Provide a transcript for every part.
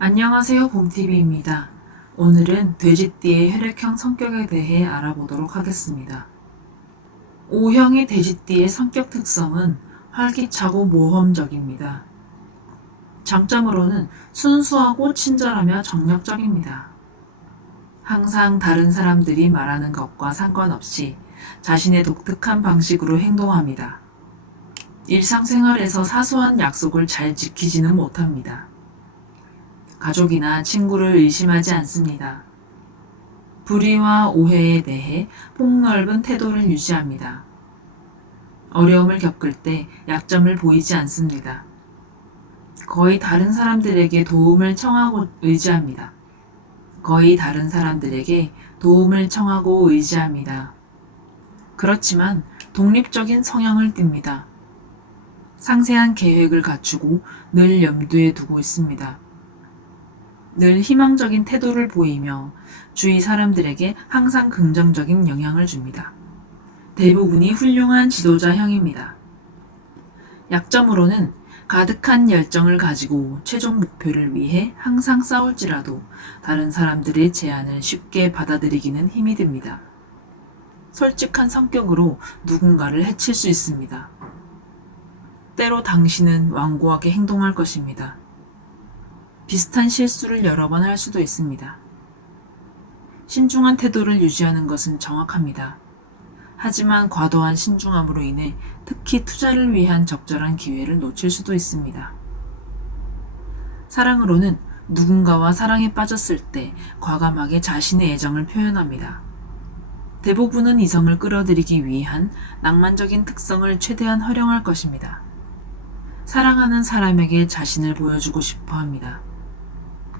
안녕하세요, 봄TV입니다. 오늘은 돼지띠의 혈액형 성격에 대해 알아보도록 하겠습니다. O형의 돼지띠의 성격 특성은 활기차고 모험적입니다. 장점으로는 순수하고 친절하며 정력적입니다. 항상 다른 사람들이 말하는 것과 상관없이 자신의 독특한 방식으로 행동합니다. 일상생활에서 사소한 약속을 잘 지키지는 못합니다. 가족이나 친구를 의심하지 않습니다. 불의와 오해에 대해 폭넓은 태도를 유지합니다. 어려움을 겪을 때 약점을 보이지 않습니다. 거의 다른 사람들에게 도움을 청하고 의지합니다. 그렇지만 독립적인 성향을 띱니다. 상세한 계획을 갖추고 늘 염두에 두고 있습니다. 늘 희망적인 태도를 보이며 주위 사람들에게 항상 긍정적인 영향을 줍니다. 대부분이 훌륭한 지도자형입니다. 약점으로는 가득한 열정을 가지고 최종 목표를 위해 항상 싸울지라도 다른 사람들의 제안을 쉽게 받아들이기는 힘이 듭니다. 솔직한 성격으로 누군가를 해칠 수 있습니다. 때로 당신은 완고하게 행동할 것입니다. 비슷한 실수를 여러 번 할 수도 있습니다. 신중한 태도를 유지하는 것은 정확합니다. 하지만 과도한 신중함으로 인해 특히 투자를 위한 적절한 기회를 놓칠 수도 있습니다. 사랑으로는 누군가와 사랑에 빠졌을 때 과감하게 자신의 애정을 표현합니다. 대부분은 이성을 끌어들이기 위한 낭만적인 특성을 최대한 활용할 것입니다. 사랑하는 사람에게 자신을 보여주고 싶어 합니다.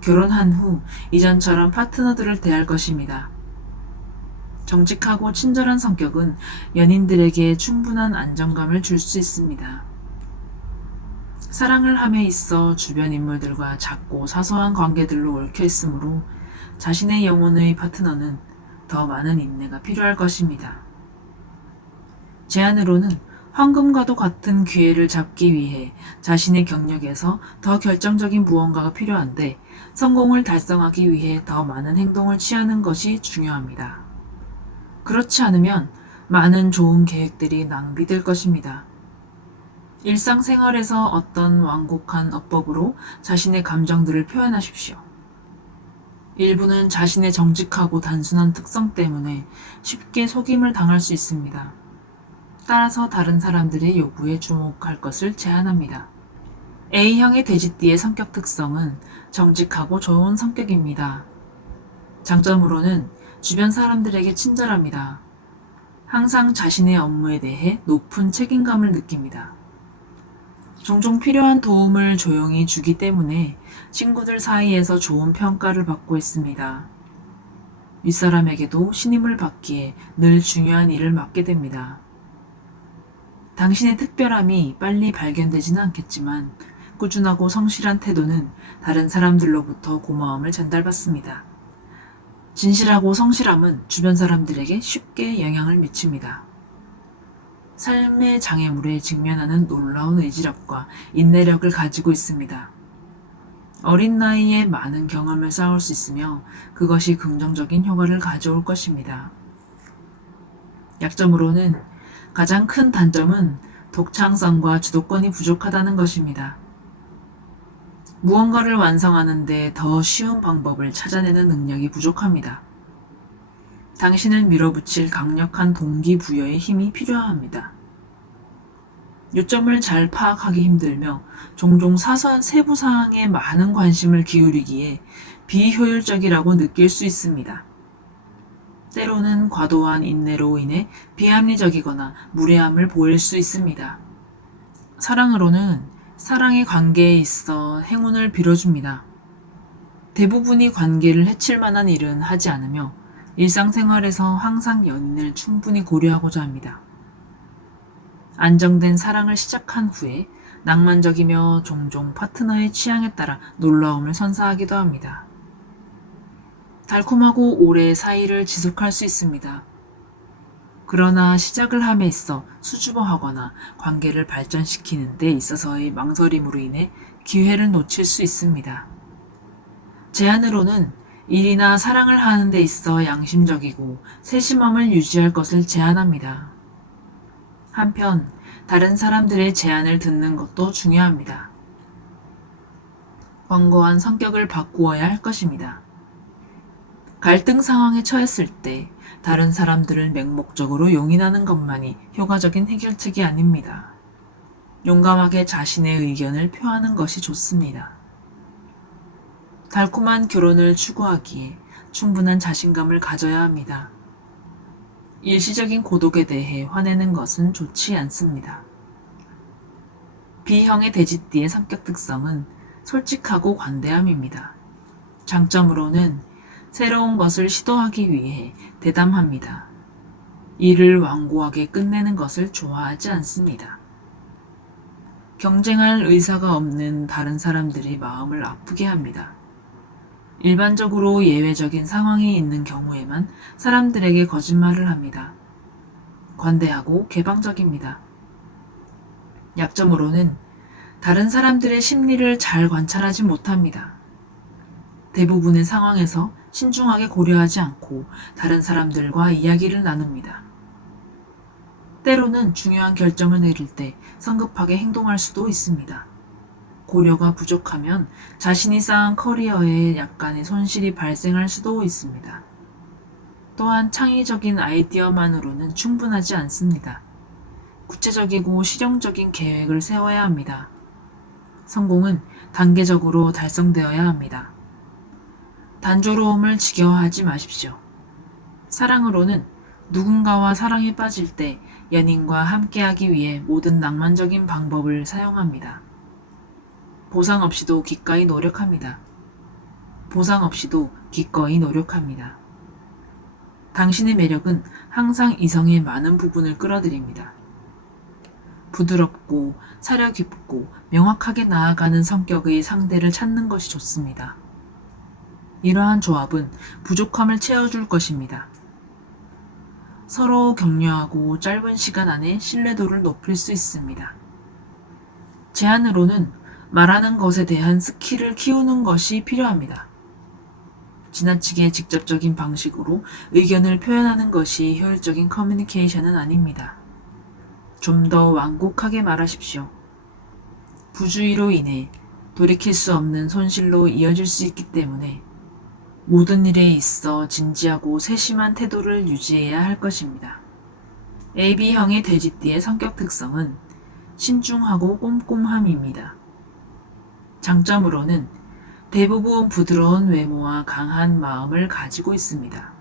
결혼한 후 이전처럼 파트너들을 대할 것입니다. 정직하고 친절한 성격은 연인들에게 충분한 안정감을 줄 수 있습니다. 사랑을 함에 있어 주변 인물들과 작고 사소한 관계들로 얽혀 있으므로 자신의 영혼의 파트너는 더 많은 인내가 필요할 것입니다. 제안으로는 황금과도 같은 기회를 잡기 위해 자신의 경력에서 더 결정적인 무언가가 필요한데 성공을 달성하기 위해 더 많은 행동을 취하는 것이 중요합니다. 그렇지 않으면 많은 좋은 계획들이 낭비될 것입니다. 일상생활에서 어떤 완곡한 어법으로 자신의 감정들을 표현하십시오. 일부는 자신의 정직하고 단순한 특성 때문에 쉽게 속임을 당할 수 있습니다. 따라서 다른 사람들의 요구에 주목할 것을 제한합니다. A형의 돼지띠의 성격 특성은 정직하고 좋은 성격입니다. 장점으로는 주변 사람들에게 친절합니다. 항상 자신의 업무에 대해 높은 책임감을 느낍니다. 종종 필요한 도움을 조용히 주기 때문에 친구들 사이에서 좋은 평가를 받고 있습니다. 윗사람에게도 신임을 받기에 늘 중요한 일을 맡게 됩니다. 당신의 특별함이 빨리 발견되지는 않겠지만 꾸준하고 성실한 태도는 다른 사람들로부터 고마움을 전달받습니다. 진실하고 성실함은 주변 사람들에게 쉽게 영향을 미칩니다. 삶의 장애물에 직면하는 놀라운 의지력과 인내력을 가지고 있습니다. 어린 나이에 많은 경험을 쌓을 수 있으며 그것이 긍정적인 효과를 가져올 것입니다. 약점으로는 가장 큰 단점은 독창성과 주도권이 부족하다는 것입니다. 무언가를 완성하는데 더 쉬운 방법을 찾아내는 능력이 부족합니다. 당신을 밀어붙일 강력한 동기부여의 힘이 필요합니다. 요점을 잘 파악하기 힘들며 종종 사소한 세부사항에 많은 관심을 기울이기에 비효율적이라고 느낄 수 있습니다. 때로는 과도한 인내로 인해 비합리적이거나 무례함을 보일 수 있습니다. 사랑으로는 사랑의 관계에 있어 행운을 빌어줍니다. 대부분이 관계를 해칠 만한 일은 하지 않으며 일상생활에서 항상 연인을 충분히 고려하고자 합니다. 안정된 사랑을 시작한 후에 낭만적이며 종종 파트너의 취향에 따라 놀라움을 선사하기도 합니다. 달콤하고 오래 사이를 지속할 수 있습니다. 그러나 시작을 함에 있어 수줍어하거나 관계를 발전시키는 데 있어서의 망설임으로 인해 기회를 놓칠 수 있습니다. 제안으로는 일이나 사랑을 하는 데 있어 양심적이고 세심함을 유지할 것을 제안합니다. 한편 다른 사람들의 제안을 듣는 것도 중요합니다. 완고한 성격을 바꾸어야 할 것입니다. 갈등 상황에 처했을 때 다른 사람들을 맹목적으로 용인하는 것만이 효과적인 해결책이 아닙니다. 용감하게 자신의 의견을 표하는 것이 좋습니다. 달콤한 결혼을 추구하기에 충분한 자신감을 가져야 합니다. 일시적인 고독에 대해 화내는 것은 좋지 않습니다. B형의 돼지띠의 성격 특성은 솔직하고 관대함입니다. 장점으로는 새로운 것을 시도하기 위해 대담합니다. 일을 완고하게 끝내는 것을 좋아하지 않습니다. 경쟁할 의사가 없는 다른 사람들의 마음을 아프게 합니다. 일반적으로 예외적인 상황이 있는 경우에만 사람들에게 거짓말을 합니다. 관대하고 개방적입니다. 약점으로는 다른 사람들의 심리를 잘 관찰하지 못합니다. 대부분의 상황에서 신중하게 고려하지 않고 다른 사람들과 이야기를 나눕니다. 때로는 중요한 결정을 내릴 때 성급하게 행동할 수도 있습니다. 고려가 부족하면 자신이 쌓은 커리어에 약간의 손실이 발생할 수도 있습니다. 또한 창의적인 아이디어만으로는 충분하지 않습니다. 구체적이고 실용적인 계획을 세워야 합니다. 성공은 단계적으로 달성되어야 합니다. 단조로움을 지겨워하지 마십시오. 사랑으로는 누군가와 사랑에 빠질 때 연인과 함께하기 위해 모든 낭만적인 방법을 사용합니다. 보상 없이도 기꺼이 노력합니다. 보상 없이도 기꺼이 노력합니다. 당신의 매력은 항상 이성의 많은 부분을 끌어들입니다. 부드럽고 사려 깊고 명확하게 나아가는 성격의 상대를 찾는 것이 좋습니다. 이러한 조합은 부족함을 채워줄 것입니다. 서로 격려하고 짧은 시간 안에 신뢰도를 높일 수 있습니다. 제안으로는 말하는 것에 대한 스킬을 키우는 것이 필요합니다. 지나치게 직접적인 방식으로 의견을 표현하는 것이 효율적인 커뮤니케이션은 아닙니다. 좀 더 완곡하게 말하십시오. 부주의로 인해 돌이킬 수 없는 손실로 이어질 수 있기 때문에 모든 일에 있어 진지하고 세심한 태도를 유지해야 할 것입니다. AB형의 돼지띠의 성격 특성은 신중하고 꼼꼼함입니다. 장점으로는 대부분 부드러운 외모와 강한 마음을 가지고 있습니다.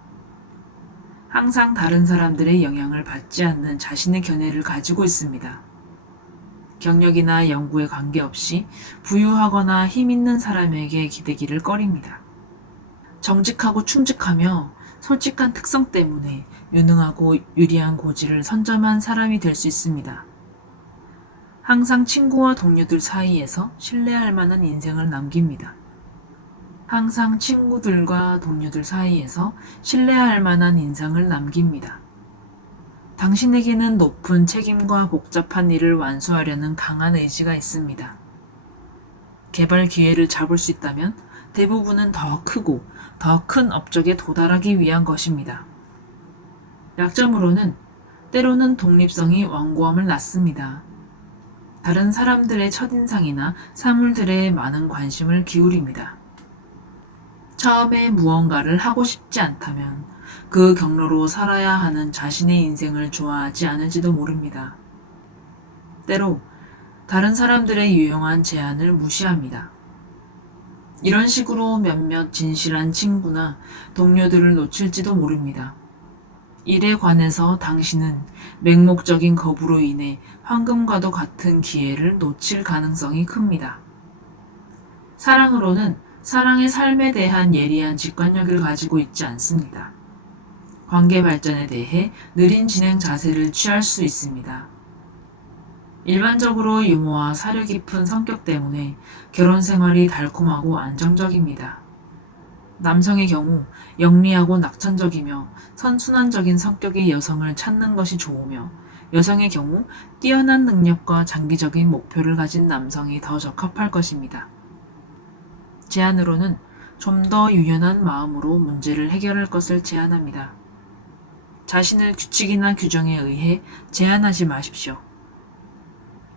항상 다른 사람들의 영향을 받지 않는 자신의 견해를 가지고 있습니다. 경력이나 연구에 관계없이 부유하거나 힘 있는 사람에게 기대기를 꺼립니다. 정직하고 충직하며 솔직한 특성 때문에 유능하고 유리한 고지를 선점한 사람이 될 수 있습니다. 항상 친구와 동료들 사이에서 신뢰할 만한 인생을 남깁니다. 항상 친구들과 동료들 사이에서 신뢰할 만한 인상을 남깁니다. 당신에게는 높은 책임과 복잡한 일을 완수하려는 강한 의지가 있습니다. 개발 기회를 잡을 수 있다면 대부분은 더 크고 더 큰 업적에 도달하기 위한 것입니다. 약점으로는 때로는 독립성이 완고함을 낳습니다. 다른 사람들의 첫인상이나 사물들에 많은 관심을 기울입니다. 처음에 무언가를 하고 싶지 않다면 그 경로로 살아야 하는 자신의 인생을 좋아하지 않을지도 모릅니다. 때로 다른 사람들의 유용한 제안을 무시합니다. 이런 식으로 몇몇 진실한 친구나 동료들을 놓칠지도 모릅니다. 일에 관해서 당신은 맹목적인 거부로 인해 황금과도 같은 기회를 놓칠 가능성이 큽니다. 사랑으로는 사랑의 삶에 대한 예리한 직관력을 가지고 있지 않습니다. 관계 발전에 대해 느린 진행 자세를 취할 수 있습니다. 일반적으로 유머와 사려 깊은 성격 때문에 결혼 생활이 달콤하고 안정적입니다. 남성의 경우 영리하고 낙천적이며 선순환적인 성격의 여성을 찾는 것이 좋으며, 여성의 경우 뛰어난 능력과 장기적인 목표를 가진 남성이 더 적합할 것입니다. 제안으로는 좀 더 유연한 마음으로 문제를 해결할 것을 제안합니다. 자신을 규칙이나 규정에 의해 제한하지 마십시오.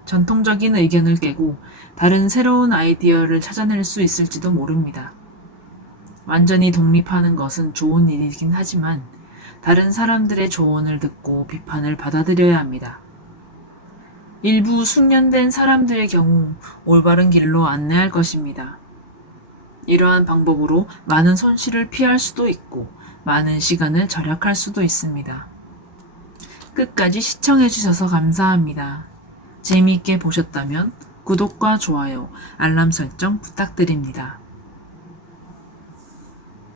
전통적인 의견을 깨고 다른 새로운 아이디어를 찾아낼 수 있을지도 모릅니다. 완전히 독립하는 것은 좋은 일이긴 하지만 다른 사람들의 조언을 듣고 비판을 받아들여야 합니다. 일부 숙련된 사람들의 경우 올바른 길로 안내할 것입니다. 이러한 방법으로 많은 손실을 피할 수도 있고 많은 시간을 절약할 수도 있습니다. 끝까지 시청해주셔서 감사합니다. 재미있게 보셨다면 구독과 좋아요, 알람 설정 부탁드립니다.